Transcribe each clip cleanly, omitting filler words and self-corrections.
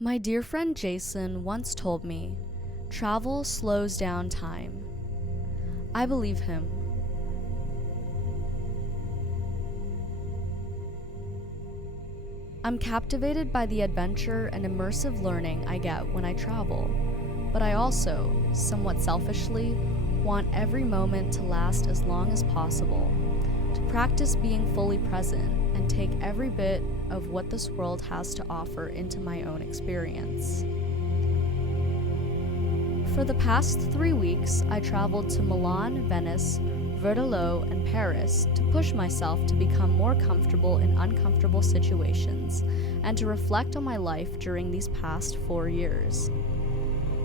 My dear friend Jason once told me, travel slows down time. I believe him. I'm captivated by the adventure and immersive learning I get when I travel, but I also, somewhat selfishly, want every moment to last as long as possible, to practice being fully present and take every bit of what this world has to offer into my own experience. For the past 3 weeks, I traveled to Milan, Venice, Verdun, and Paris to push myself to become more comfortable in uncomfortable situations and to reflect on my life during these past 4 years.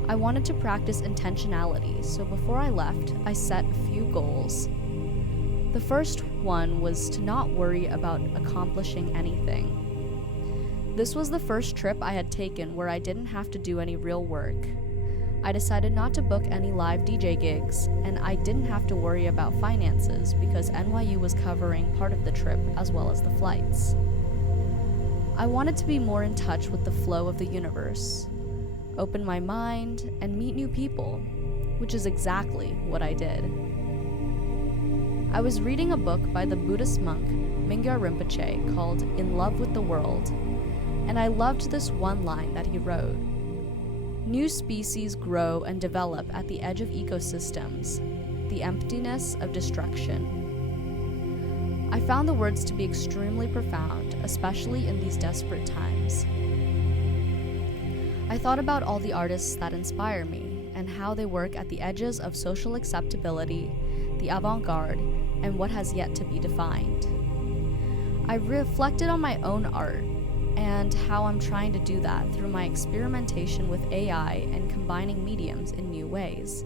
I wanted to practice intentionality, so before I left, I set a few goals. The first one was to not worry about accomplishing anything. This was the first trip I had taken where I didn't have to do any real work. I decided not to book any live DJ gigs, and I didn't have to worry about finances because NYU was covering part of the trip as well as the flights. I wanted to be more in touch with the flow of the universe, open my mind, and meet new people, which is exactly what I did. I was reading a book by the Buddhist monk Mingyur Rinpoche called In Love with the World, and I loved this one line that he wrote. New species grow and develop at the edge of ecosystems, the emptiness of destruction. I found the words to be extremely profound, especially in these desperate times. I thought about all the artists that inspire me and how they work at the edges of social acceptability, the avant-garde, and what has yet to be defined. I reflected on my own art and how I'm trying to do that through my experimentation with AI and combining mediums in new ways.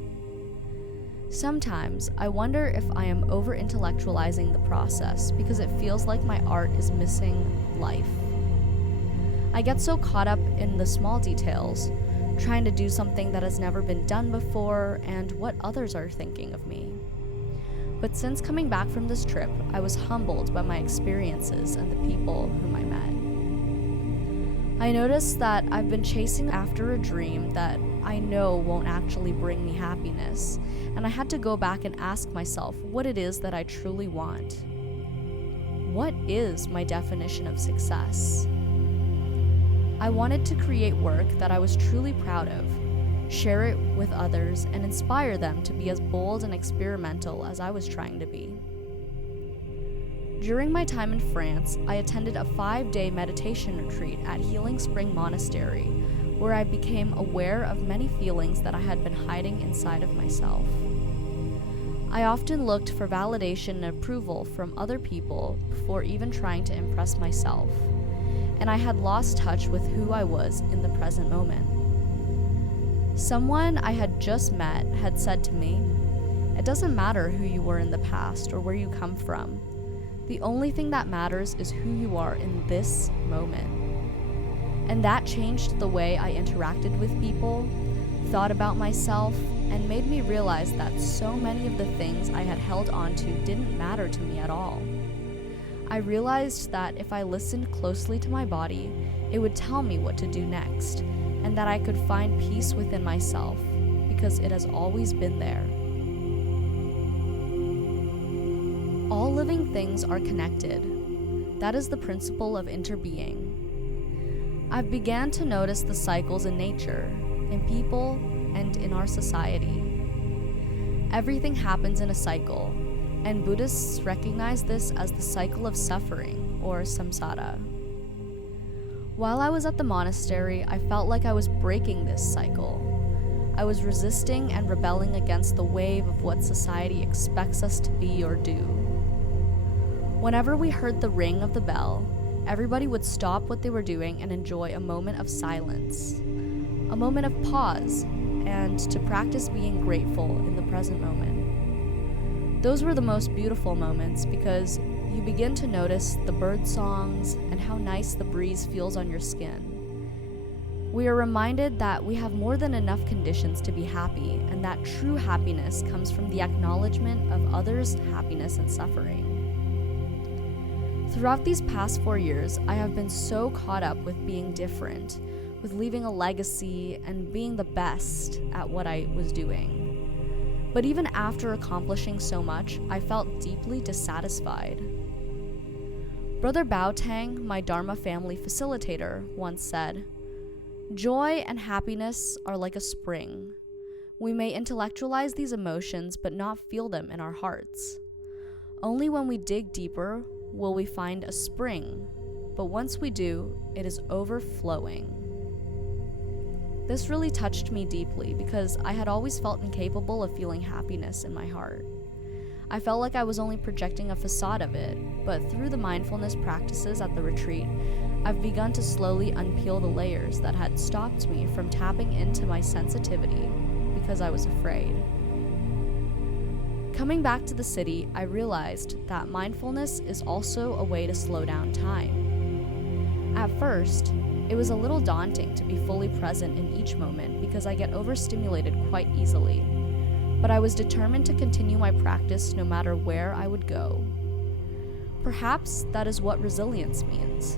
Sometimes I wonder if I am over-intellectualizing the process because it feels like my art is missing life. I get so caught up in the small details, trying to do something that has never been done before and what others are thinking of me. But since coming back from this trip, I was humbled by my experiences and the people whom I met. I noticed that I've been chasing after a dream that I know won't actually bring me happiness, and I had to go back and ask myself what it is that I truly want. What is my definition of success? I wanted to create work that I was truly proud of, share it with others, and inspire them to be as bold and experimental as I was trying to be. During my time in France, I attended a 5-day meditation retreat at Healing Spring Monastery, where I became aware of many feelings that I had been hiding inside of myself. I often looked for validation and approval from other people before even trying to impress myself, and I had lost touch with who I was in the present moment. Someone I had just met had said to me, "It doesn't matter who you were in the past or where you come from. The only thing that matters is who you are in this moment." And that changed the way I interacted with people, thought about myself, and made me realize that so many of the things I had held on to didn't matter to me at all. I realized that if I listened closely to my body, it would tell me what to do next, and that I could find peace within myself, because it has always been there. All living things are connected. That is the principle of interbeing. I've began to notice the cycles in nature, in people, and in our society. Everything happens in a cycle, and Buddhists recognize this as the cycle of suffering, or samsara. While I was at the monastery, I felt like I was breaking this cycle. I was resisting and rebelling against the wave of what society expects us to be or do. Whenever we heard the ring of the bell, everybody would stop what they were doing and enjoy a moment of silence, a moment of pause, and to practice being grateful in the present moment. Those were the most beautiful moments because you begin to notice the bird songs and how nice the breeze feels on your skin. We are reminded that we have more than enough conditions to be happy, and that true happiness comes from the acknowledgement of others' happiness and suffering. Throughout these past 4 years, I have been so caught up with being different, with leaving a legacy and being the best at what I was doing. But even after accomplishing so much, I felt deeply dissatisfied. Brother Baotang, my Dharma family facilitator, once said, "Joy and happiness are like a spring. We may intellectualize these emotions but not feel them in our hearts. Only when we dig deeper will we find a spring, but once we do, it is overflowing." This really touched me deeply because I had always felt incapable of feeling happiness in my heart. I felt like I was only projecting a facade of it, but through the mindfulness practices at the retreat, I've begun to slowly unpeel the layers that had stopped me from tapping into my sensitivity because I was afraid. Coming back to the city, I realized that mindfulness is also a way to slow down time. At first, it was a little daunting to be fully present in each moment because I get overstimulated quite easily, but I was determined to continue my practice no matter where I would go. Perhaps that is what resilience means.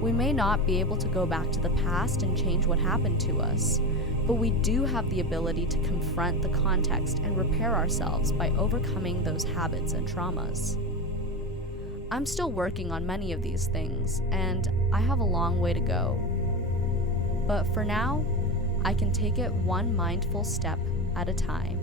We may not be able to go back to the past and change what happened to us, but we do have the ability to confront the context and repair ourselves by overcoming those habits and traumas. I'm still working on many of these things, and I have a long way to go. But for now, I can take it one mindful step at a time.